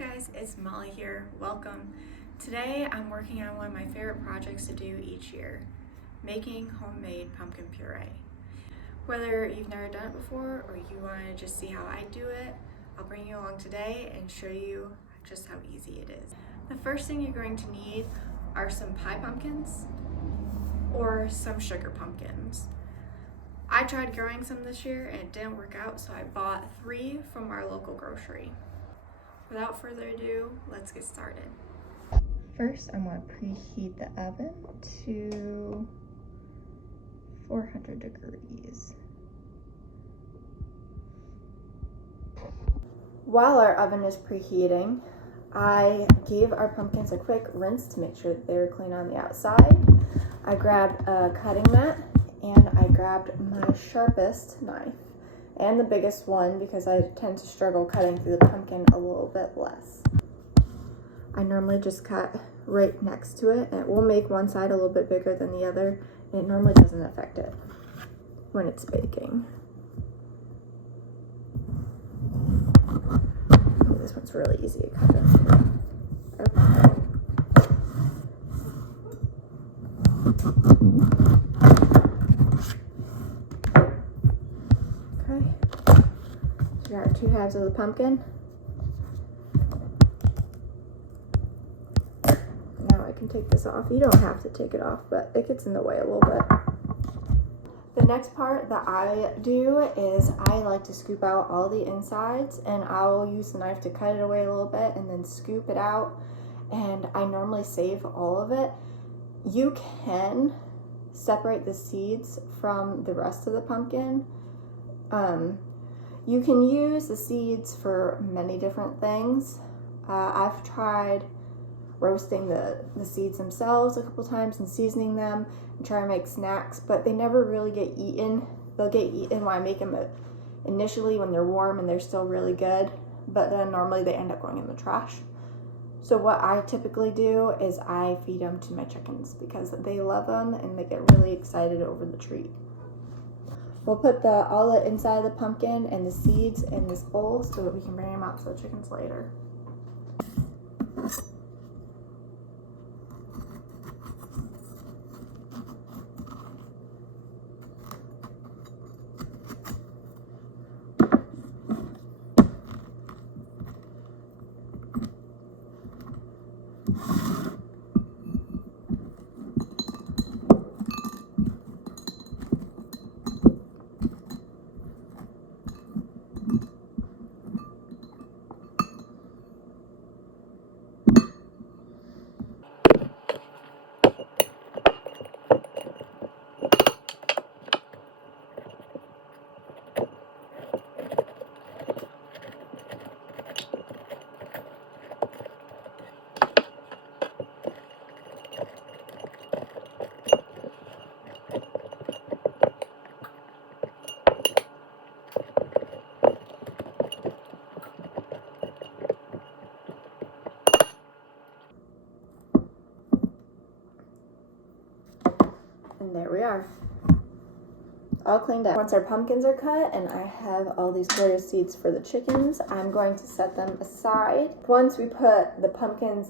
guys, it's Molly here. Welcome. Today I'm working on one of my favorite projects to do each year, making homemade pumpkin puree. Whether you've never done it before or you want to just see how I do it, I'll bring you along today and show you just how easy it is. The first thing you're going to need are some pie pumpkins or some sugar pumpkins. I tried growing some this year and it didn't work out, so I bought 3 from our local grocery. Without further ado, let's get started. First, I'm going to preheat the oven to 400 degrees. While our oven is preheating, I gave our pumpkins a quick rinse to make sure that they were clean on the outside. I grabbed a cutting mat and I grabbed my sharpest knife and the biggest one because I tend to struggle cutting through the pumpkin a little bit less. I normally just cut right next to it, and it will make one side a little bit bigger than the other, and it normally doesn't affect it when it's baking. Oh, this one's really easy to cut into. Okay, so we got our 2 halves of the pumpkin. Now I can take this off. You don't have to take it off, but it gets in the way a little bit. The next part that I do is I like to scoop out all the insides, and I'll use the knife to cut it away a little bit and then scoop it out, and I normally save all of it. You can separate the seeds from the rest of the pumpkin. You can use the seeds for many different things. I've tried roasting the seeds themselves a couple times and seasoning them and try to make snacks, but they never really get eaten. They'll get eaten when I make them initially when they're warm and they're still really good, but then normally they end up going in the trash. So what I typically do is I feed them to my chickens because they love them and they get really excited over the treat. We'll put all the inside of the pumpkin and the seeds in this bowl so that we can bring them out to the chickens later. And there we are, all cleaned up. Once our pumpkins are cut and I have all these gorgeous seeds for the chickens, I'm going to set them aside. Once we put the pumpkins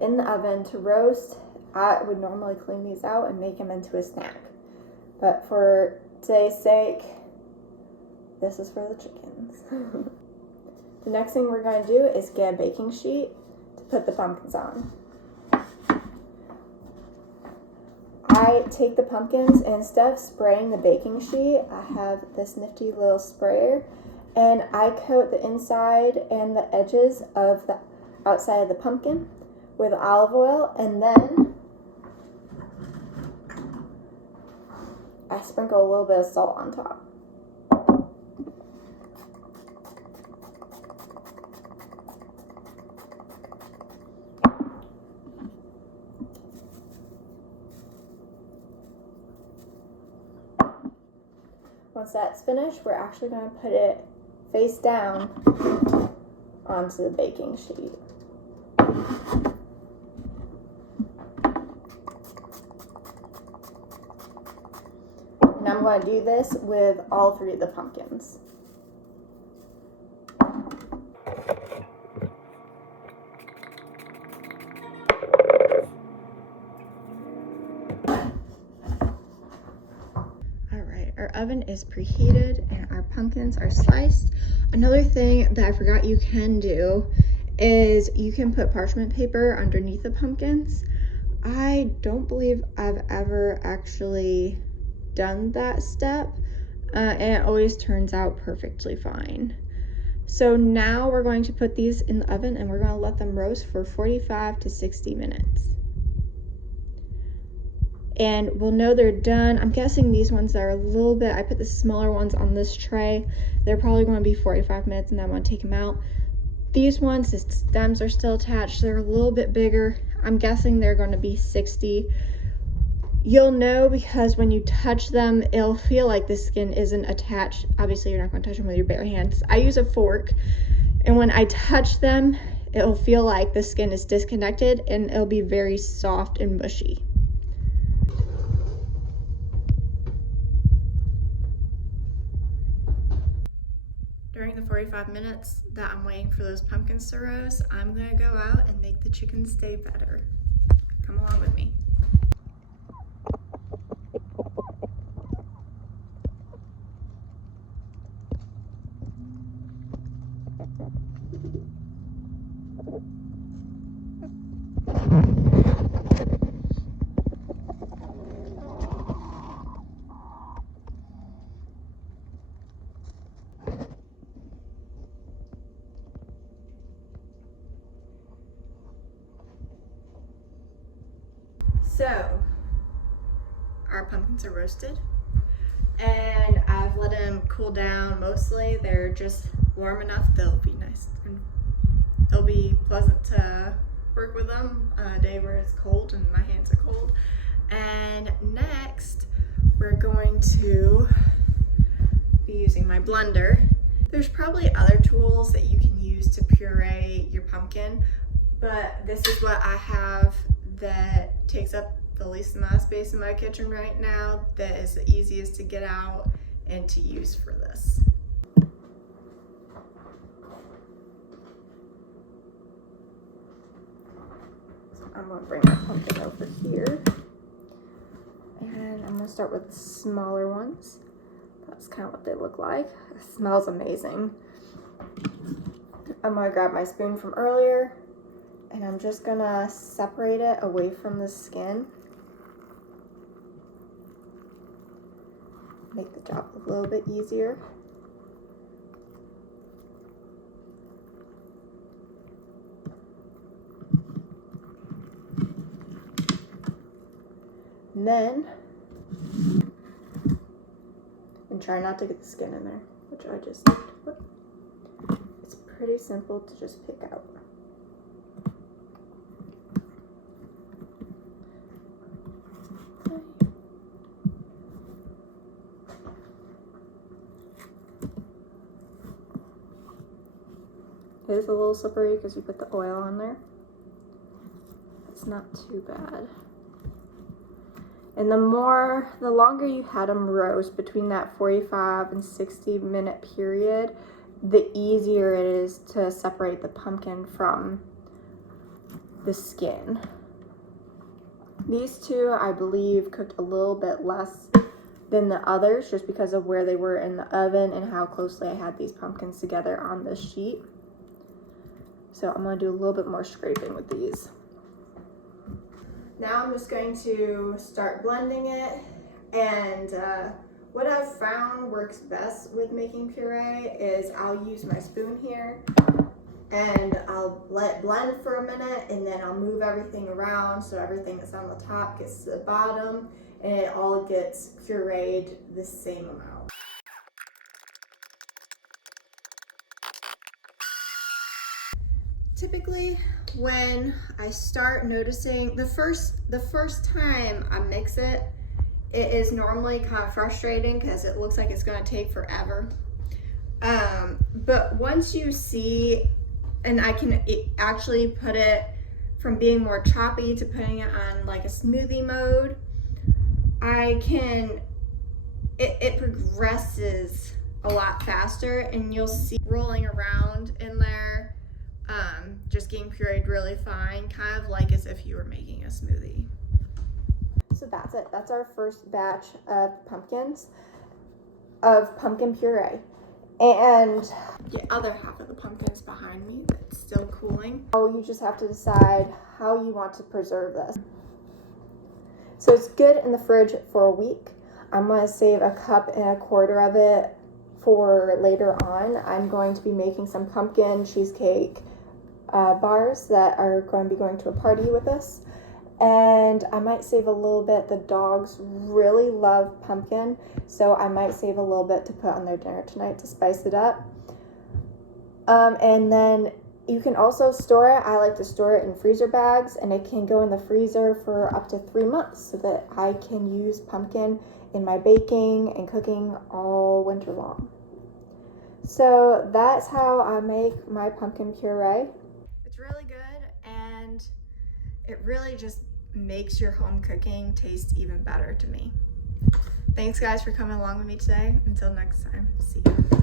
in the oven to roast, I would normally clean these out and make them into a snack. But for today's sake, this is for the chickens. The next thing we're going to do is get a baking sheet to put the pumpkins on. I take the pumpkins and instead of spraying the baking sheet, I have this nifty little sprayer, and I coat the inside and the edges of the outside of the pumpkin with olive oil, and then I sprinkle a little bit of salt on top. Once that's finished, we're actually going to put it face down onto the baking sheet. And I'm going to do this with all 3 of the pumpkins. oven is preheated and our pumpkins are sliced. Another thing that I forgot you can do is you can put parchment paper underneath the pumpkins. I don't believe I've ever actually done that step, and it always turns out perfectly fine. So now we're going to put these in the oven and we're going to let them roast for 45 to 60 minutes. And we'll know they're done. I'm guessing these ones that are a little bit, I put the smaller ones on this tray. They're probably going to be 45 minutes and then I'm going to take them out. These ones, the stems are still attached. They're a little bit bigger. I'm guessing they're going to be 60. You'll know because when you touch them, it'll feel like the skin isn't attached. Obviously, you're not going to touch them with your bare hands. I use a fork, and when I touch them, it'll feel like the skin is disconnected, and it'll be very soft and mushy. During the 45 minutes that I'm waiting for those pumpkins to roast, I'm going to go out and make the chicken stay better. Come along with me. So, our pumpkins are roasted, and I've let them cool down mostly. They're just warm enough. They'll be nice and it'll be pleasant to work with them on a day where it's cold and my hands are cold. And next, we're going to be using my blender. There's probably other tools that you can use to puree your pumpkin, but this is what I have that takes up the least amount of space in my kitchen right now, that is the easiest to get out and to use for this. So I'm going to bring my pumpkin over here, and I'm going to start with the smaller ones. That's kind of what they look like. It smells amazing. I'm going to grab my spoon from earlier, and I'm just gonna separate it away from the skin. Make the job a little bit easier. And then, and try not to get the skin in there, which I just did. It's pretty simple to just pick out. It is a little slippery because you put the oil on there. It's not too bad. And the longer you had them roast, between that 45 and 60 minute period, the easier it is to separate the pumpkin from the skin. These two, I believe, cooked a little bit less than the others just because of where they were in the oven and how closely I had these pumpkins together on this sheet. So I'm going to do a little bit more scraping with these. Now I'm just going to start blending it, and what I've found works best with making puree is I'll use my spoon here and I'll let it blend for a minute, and then I'll move everything around so everything that's on the top gets to the bottom and it all gets pureed the same amount. Typically, when I start noticing the first time I mix it, it is normally kind of frustrating because it looks like it's going to take forever. But once you see, and I can actually put it from being more choppy to putting it on like a smoothie mode, it progresses a lot faster, and you'll see rolling around in there. Just getting pureed really fine, kind of like as if you were making a smoothie. So that's it. That's our first batch of pumpkins. of pumpkin puree. And the other half of the pumpkin is behind me. It's still cooling. you just have to decide how you want to preserve this. So it's good in the fridge for a week. I'm going to save 1.25 cups of it for later on. I'm going to be making some pumpkin cheesecake bars that are going to be going to a party with us. And I might save a little bit. The dogs really love pumpkin, so I might save a little bit to put on their dinner tonight to spice it up. And then you can also store it. I like to store it in freezer bags, and it can go in the freezer for up to 3 months so that I can use pumpkin in my baking and cooking all winter long. So that's how I make my pumpkin puree. It's really good, and it really just makes your home cooking taste even better to me. Thanks guys for coming along with me today. Until next time, see ya.